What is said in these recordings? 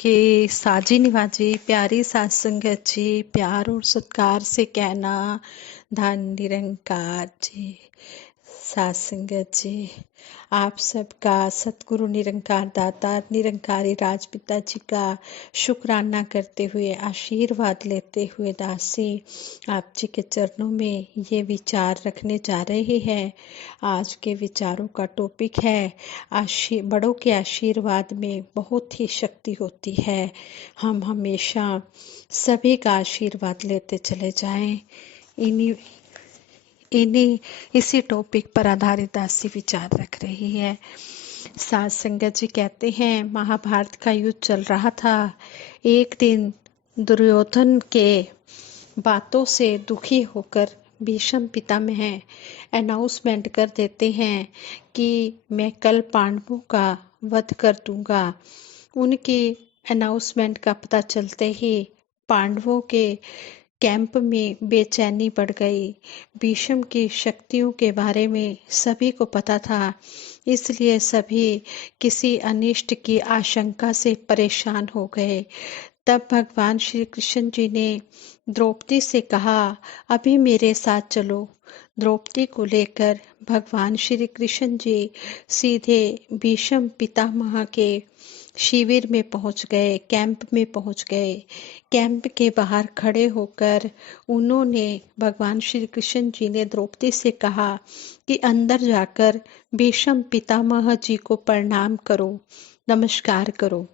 के साजी निवाजी प्यारी सात संगत जी, प्यार और सत्कार से कहना धन निरंकार जी। सात संगत जी, आप सबका सतगुरु निरंकार दाता निरंकारी राजपिता जी का शुक्राना करते हुए, आशीर्वाद लेते हुए दासी आप जी के चरणों में ये विचार रखने जा रहे हैं। आज के विचारों का टॉपिक है बड़ों के आशीर्वाद में बहुत ही शक्ति होती है। हम हमेशा सभी का आशीर्वाद लेते चले जाएं। इसी टॉपिक पर आधारित दासी विचार रख रही है। सात संगत जी कहते हैं, महाभारत का युद्ध चल रहा था। एक दिन दुर्योधन के बातों से दुखी होकर भीष्म पितामह अनाउंसमेंट कर देते हैं कि मैं कल पांडवों का वध कर दूंगा। उनकी अनाउंसमेंट का पता चलते ही पांडवों के कैंप में बेचैनी बढ़ गई। भीष्म की शक्तियों के बारे में सभी को पता था, इसलिए सभी किसी अनिष्ट की आशंका से परेशान हो गए। तब भगवान श्री कृष्ण जी ने द्रौपदी से कहा, अभी मेरे साथ चलो। द्रौपदी को लेकर भगवान श्री कृष्ण जी सीधे भीष्म पितामह के शिविर में पहुंच गए, कैंप में पहुंच गए। कैंप के बाहर खड़े होकर उन्होंने भगवान श्री कृष्ण जी ने द्रौपदी से कहा कि अंदर जाकर भीष्म पितामह जी को प्रणाम करो, नमस्कार करो।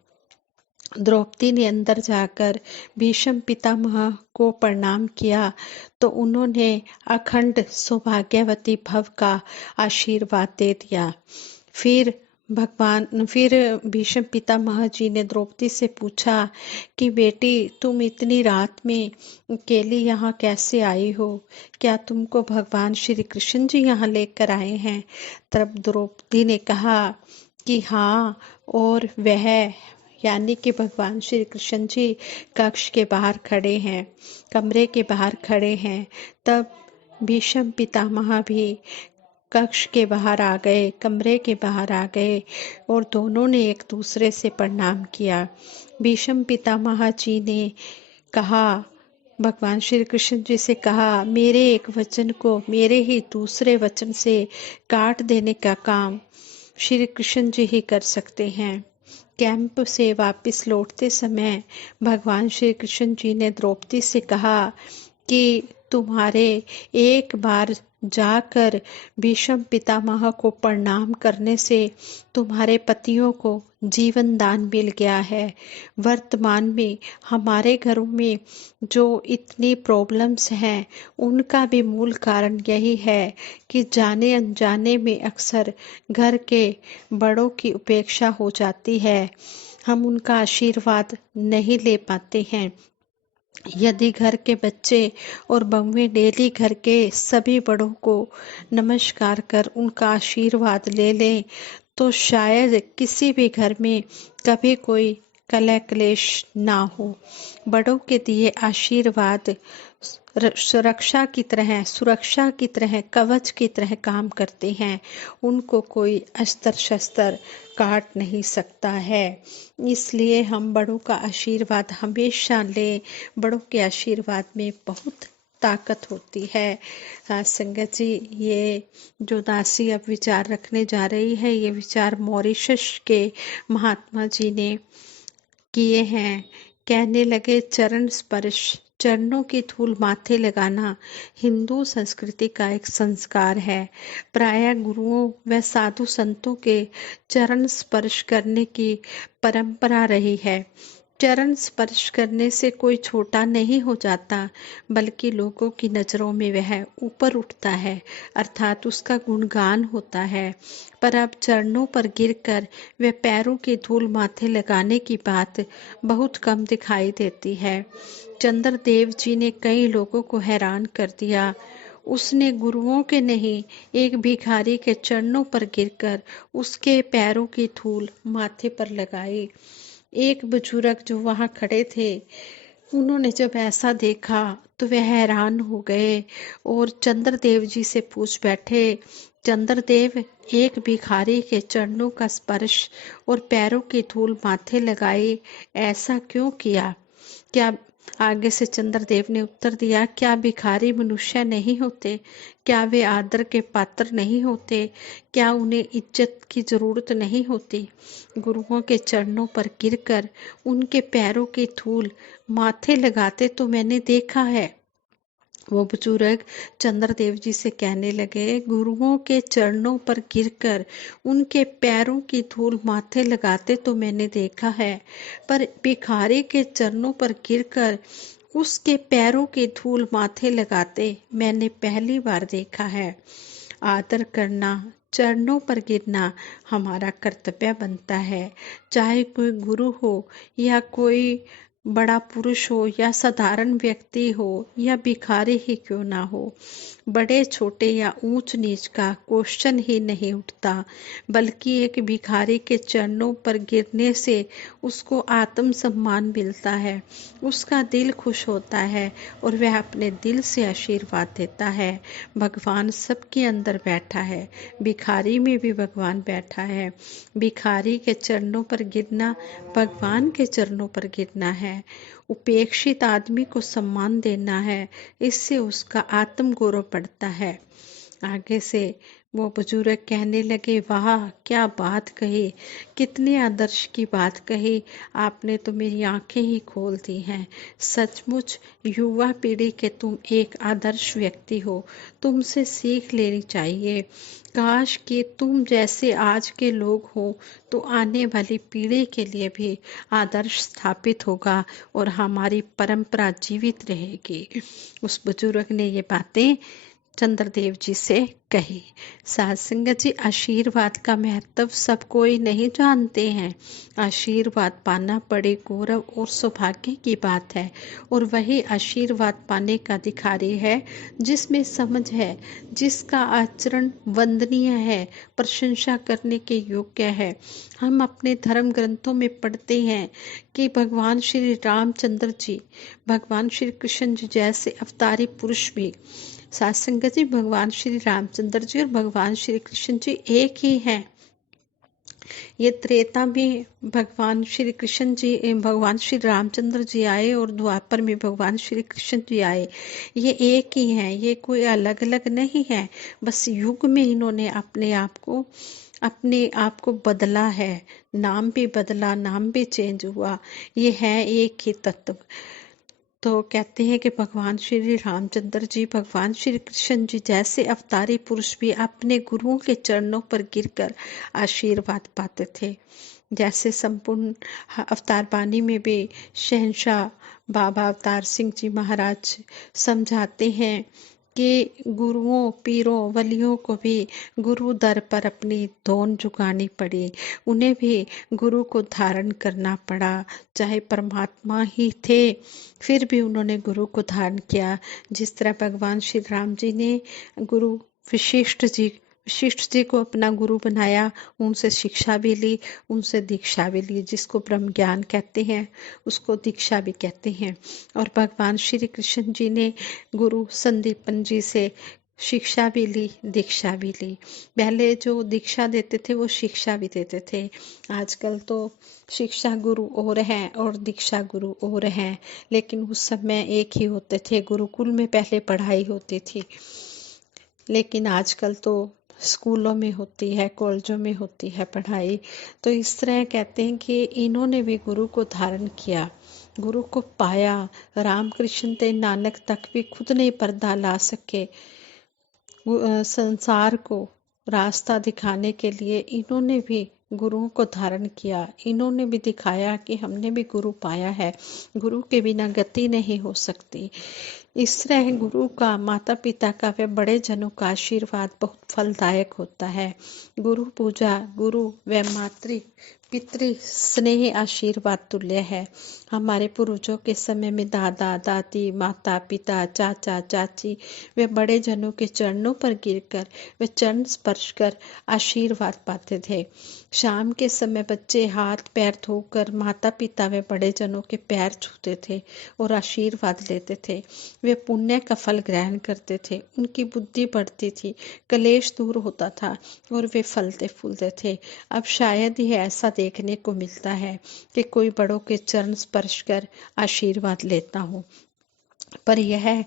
द्रौपदी ने अंदर जाकर भीष्म पितामह को प्रणाम किया तो उन्होंने अखंड सौभाग्यवती भव का आशीर्वाद दे दिया। फिर भीष्म पितामह जी ने द्रौपदी से पूछा कि बेटी, तुम इतनी रात में अकेली यहाँ कैसे आई हो? क्या तुमको भगवान श्री कृष्ण जी यहाँ लेकर आए हैं? तब द्रौपदी ने कहा कि हाँ, और वह यानी कि भगवान श्री कृष्ण जी कक्ष के बाहर खड़े हैं, कमरे के बाहर खड़े हैं। तब भीष्म पितामह भी कक्ष के बाहर आ गए, कमरे के बाहर आ गए और दोनों ने एक दूसरे से प्रणाम किया। भीष्म पितामह जी ने कहा, भगवान श्री कृष्ण जी से कहा, मेरे एक वचन को मेरे ही दूसरे वचन से काट देने का काम श्री कृष्ण जी ही कर सकते हैं। कैंप से वापस लौटते समय भगवान श्री कृष्ण जी ने द्रौपदी से कहा कि तुम्हारे एक बार जाकर भीष्म पितामह को प्रणाम करने से तुम्हारे पतियों को जीवन दान मिल गया है। वर्तमान में हमारे घरों में जो इतनी प्रॉब्लम्स हैं, उनका भी मूल कारण यही है कि जाने अनजाने में अक्सर घर के बड़ों की उपेक्षा हो जाती है। हम उनका आशीर्वाद नहीं ले पाते हैं। यदि घर के बच्चे और बहुएं डेली घर के सभी बड़ों को नमस्कार कर उनका आशीर्वाद ले लें तो शायद किसी भी घर में कभी कोई कलह क्लेश ना हो। बड़ों के दिए आशीर्वाद सुरक्षा की तरह कवच की तरह काम करते हैं। उनको कोई अस्त्र शस्त्र काट नहीं सकता है। इसलिए हम बड़ों का आशीर्वाद हमेशा लें। बड़ों के आशीर्वाद में बहुत ताकत होती है। संगत जी, ये जो दासी अब विचार रखने जा रही है, ये विचार मॉरिशस के महात्मा जी ने किए हैं। कहने लगे, चरण स्पर्श, चरणों की धूल माथे लगाना हिंदू संस्कृति का एक संस्कार है। प्रायः गुरुओं व साधु संतों के चरण स्पर्श करने की परंपरा रही है। चरण स्पर्श करने से कोई छोटा नहीं हो जाता, बल्कि लोगों की नज़रों में वह ऊपर उठता है, अर्थात उसका गुणगान होता है। पर अब चरणों पर गिरकर व पैरों की धूल माथे लगाने की बात बहुत कम दिखाई देती है। चंद्रदेव जी ने कई लोगों को हैरान कर दिया। उसने गुरुओं के नहीं, एक भिखारी के चरणों पर गिरकर उसके पैरों की धूल माथे पर लगाई। एक बुजुर्ग जो वहां खड़े थे, उन्होंने जब ऐसा देखा तो वह हैरान हो गए और चंद्रदेव जी से पूछ बैठे चंद्रदेव एक भिखारी के चरणों का स्पर्श और पैरों की धूल माथे लगाई, ऐसा क्यों किया? क्या आगे से चंद्रदेव ने उत्तर दिया, क्या भिखारी मनुष्य नहीं होते? क्या वे आदर के पात्र नहीं होते? क्या उन्हें इज्जत की जरूरत नहीं होती? गुरुओं के चरणों पर गिरकर उनके पैरों की धूल माथे लगाते तो मैंने देखा है। वो बुजुर्ग चंद्रदेव जी से कहने लगे, गुरुओं के चरणों पर गिरकर उनके पैरों की धूल माथे लगाते तो मैंने देखा है, पर भिखारी के चरणों पर गिरकर उसके पैरों की धूल माथे लगाते मैंने पहली बार देखा है। आदर करना, चरणों पर गिरना हमारा कर्तव्य बनता है, चाहे कोई गुरु हो या कोई बड़ा पुरुष हो या साधारण व्यक्ति हो या भिखारी ही क्यों ना हो। बड़े छोटे या ऊंच नीच का क्वेश्चन ही नहीं उठता, बल्कि एक भिखारी के चरणों पर गिरने से उसको आत्म सम्मान मिलता है, उसका दिल खुश होता है और वह अपने दिल से आशीर्वाद देता है। भगवान सबके अंदर बैठा है, भिखारी में भी भगवान बैठा है। भिखारी के चरणों पर गिरना भगवान के चरणों पर गिरना है। उपेक्षित आदमी को सम्मान देना है, इससे उसका आत्म गौरव बढ़ता है। आगे से वो बुजुर्ग कहने लगे, वाह क्या बात कही, कितने आदर्श की बात कही, आपने तो मेरी आंखें ही खोल दी हैं। सचमुच युवा पीढ़ी के तुम एक आदर्श व्यक्ति हो, तुमसे सीख लेनी चाहिए। काश कि तुम जैसे आज के लोग हो तो आने वाली पीढ़ी के लिए भी आदर्श स्थापित होगा और हमारी परंपरा जीवित रहेगी। उस बुजुर्ग ने ये बातें चंद्रदेव जी से कही। साध संगत जी, आशीर्वाद का महत्व सब कोई नहीं जानते हैं। आशीर्वाद पाना बड़े गौरव और सौभाग्य की बात है, और वही आशीर्वाद पाने का अधिकारी है जिसमें समझ है, जिसका आचरण वंदनीय है, प्रशंसा करने के योग्य है। हम अपने धर्म ग्रंथों में पढ़ते हैं कि भगवान श्री रामचंद्र जी, भगवान श्री कृष्ण जी जैसे अवतारी पुरुष भी, साथ संगत जी, भगवान श्री रामचंद्र जी और भगवान श्री कृष्ण जी एक ही हैं। ये त्रेता में भगवान श्री कृष्ण जी, भगवान श्री रामचंद्र जी आए और द्वापर में भगवान श्री कृष्ण जी आए। ये एक ही हैं, ये कोई अलग अलग नहीं है। बस युग में इन्होंने अपने आप को बदला है, नाम भी बदला, नाम भी चेंज हुआ। ये है एक ही तत्व। तो कहते हैं कि भगवान श्री रामचंद्र जी, भगवान श्री कृष्ण जी जैसे अवतारी पुरुष भी अपने गुरुओं के चरणों पर गिरकर आशीर्वाद पाते थे। जैसे संपूर्ण अवतार बानी में भी शहंशाह बाबा अवतार सिंह जी महाराज समझाते हैं कि गुरुओं, पीरों, वलियों को भी गुरु दर पर अपनी धौन झुकानी पड़ी, उन्हें भी गुरु को धारण करना पड़ा। चाहे परमात्मा ही थे, फिर भी उन्होंने गुरु को धारण किया। जिस तरह भगवान श्री राम जी ने गुरु वशिष्ठ जी को अपना गुरु बनाया, उनसे शिक्षा भी ली, उनसे दीक्षा भी ली। जिसको ब्रह्म ज्ञान कहते हैं उसको दीक्षा भी कहते हैं। और भगवान श्री कृष्ण जी ने गुरु संदीपन जी से शिक्षा भी ली, दीक्षा भी ली। पहले जो दीक्षा देते थे वो शिक्षा भी देते थे। आजकल तो शिक्षा गुरु और हैं और दीक्षा गुरु और हैं, लेकिन उस समय एक ही होते थे। गुरुकुल में पहले पढ़ाई होती थी, लेकिन आजकल तो स्कूलों में होती है, कॉलेजों में होती है पढ़ाई। तो इस तरह कहते हैं कि इन्होंने भी गुरु को धारण किया, गुरु को पाया। रामकृष्ण ते नानक तक भी खुद नहीं पर्दा ला सके। संसार को रास्ता दिखाने के लिए इन्होंने भी गुरुओं को धारण किया। इन्होंने भी दिखाया कि हमने भी गुरु पाया है, गुरु के बिना गति नहीं हो सकती। इस तरह गुरु का, माता पिता का व बड़े जनों का आशीर्वाद बहुत फलदायक होता है। गुरु पूजा, गुरु व मातृ पितृ स्नेह आशीर्वाद तुल्य है। हमारे पूर्वजों के समय में दादा दादी, माता पिता, चाचा चाची वे बड़े जनों के चरणों पर गिरकर वे चरण स्पर्श कर आशीर्वाद पाते थे। शाम के समय बच्चे हाथ पैर धोकर माता पिता वे बड़े जनों के पैर छूते थे और आशीर्वाद लेते थे। वे पुण्य का फल ग्रहण करते थे, उनकी बुद्धि बढ़ती थी, कलेश दूर होता था और वे फलते फूलते थे। अब शायद ही ऐसा देखने को मिलता है कि कोई बड़ों के चरण स्पर्श कर आशीर्वाद लेता हो। पर यह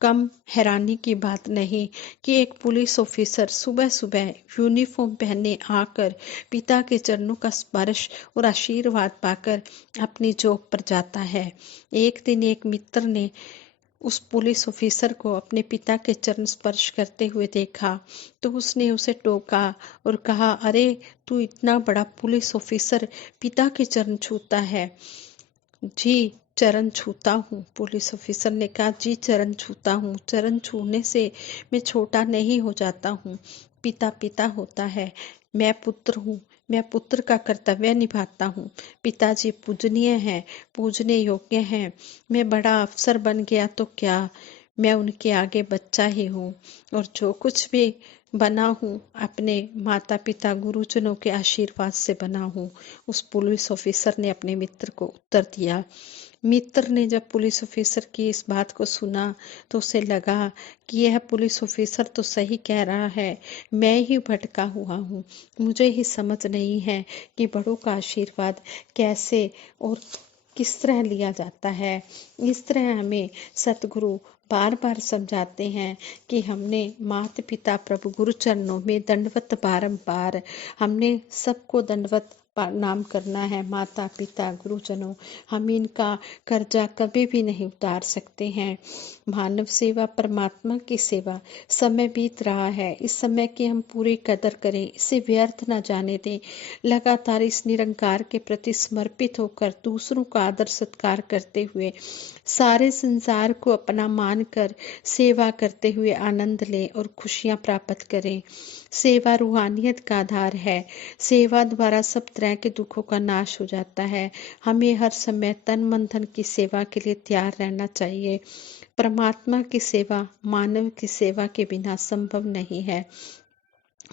कम हैरानी की बात नहीं कि एक पुलिस ऑफिसर सुबह सुबह यूनिफॉर्म पहने आकर पिता के चरणों का स्पर्श और आशीर्वाद पाकर अपनी जॉब पर जाता है। एक दिन एक मित्र ने उस पुलिस ऑफिसर को अपने पिता के चरण स्पर्श करते हुए देखा तो उसने उसे टोका और कहा, अरे तू इतना बड़ा पुलिस ऑफिसर पिता के चरण छूता है। जी चरण छूता हूँ, पुलिस ऑफिसर ने कहा। जी चरण छूता हूँ, चरण छूने से मैं छोटा नहीं हो जाता हूँ। पिता पिता होता है, मैं पुत्र हूँ, मैं पुत्र का कर्तव्य निभाता हूँ। पिताजी पूजनीय हैं, पूजने योग्य हैं। मैं बड़ा अफसर बन गया तो क्या, मैं उनके आगे बच्चा ही हूँ और जो कुछ भी बना हूँ अपने माता पिता गुरुजनों के आशीर्वाद से बना हूँ। उस पुलिस ऑफिसर ने अपने मित्र को उत्तर दिया। मित्र ने जब पुलिस ऑफिसर की इस बात को सुना तो उसे लगा कि यह पुलिस ऑफिसर तो सही कह रहा है, मैं ही भटका हुआ हूँ। मुझे ही समझ नहीं है कि बड़ों का आशीर्वाद कैसे और किस तरह लिया जाता है। इस तरह हमें सतगुरु बार बार समझाते हैं कि हमने माता पिता प्रभु गुरु चरणों में दंडवत बारंबार हमने सबको दंडवत प्रणाम करना है। माता पिता गुरुजनों, हम इनका कर्जा कभी भी नहीं उतार सकते हैं। मानव सेवा परमात्मा की सेवा। समय बीत रहा है, इस समय की हम पूरी कदर करें, इसे व्यर्थ न जाने दें। लगातार इस निरंकार के प्रति समर्पित होकर दूसरों का आदर सत्कार करते हुए सारे संसार को अपना मानकर सेवा करते हुए आनंद लें और खुशियां प्राप्त करें। सेवा रूहानियत का आधार है। सेवा द्वारा सब तरह के दुखों का नाश हो जाता है। हमें हर समय तन मन धन की सेवा के लिए तैयार रहना चाहिए। परमात्मा की सेवा मानव की सेवा के बिना संभव नहीं है।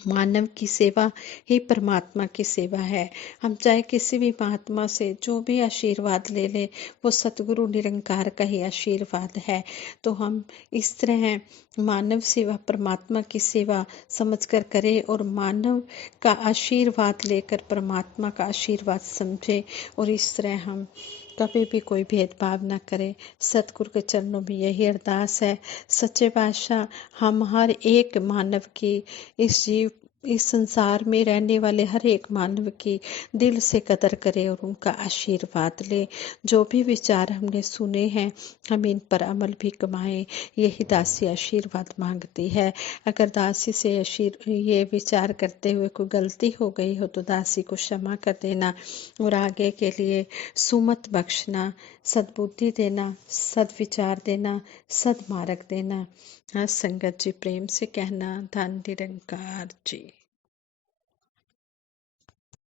मानव की सेवा ही परमात्मा की सेवा है। हम चाहे किसी भी महात्मा से जो भी आशीर्वाद ले ले, वो सतगुरु निरंकार का ही आशीर्वाद है। तो हम इस तरह मानव सेवा परमात्मा की सेवा समझकर करें और मानव का आशीर्वाद लेकर परमात्मा का आशीर्वाद समझें और इस तरह हम कभी भी कोई भेदभाव न करें। सतगुरु के चरणों में यही अरदास है। सच्चे पातशाह हम हर एक मानव की इस संसार में रहने वाले हर एक मानव की दिल से कदर करें और उनका आशीर्वाद लें। जो भी विचार हमने सुने हैं हम इन पर अमल भी कमाएं, यही दासी आशीर्वाद मांगती है। अगर दासी से ये विचार करते हुए कोई गलती हो गई हो तो दासी को क्षमा कर देना और आगे के लिए सुमत बख्शना, सद्बुद्धि देना, सद्विचार देना, सदमार्ग देना। हाँ संगत जी, प्रेम से कहना, धन निरंकार जी।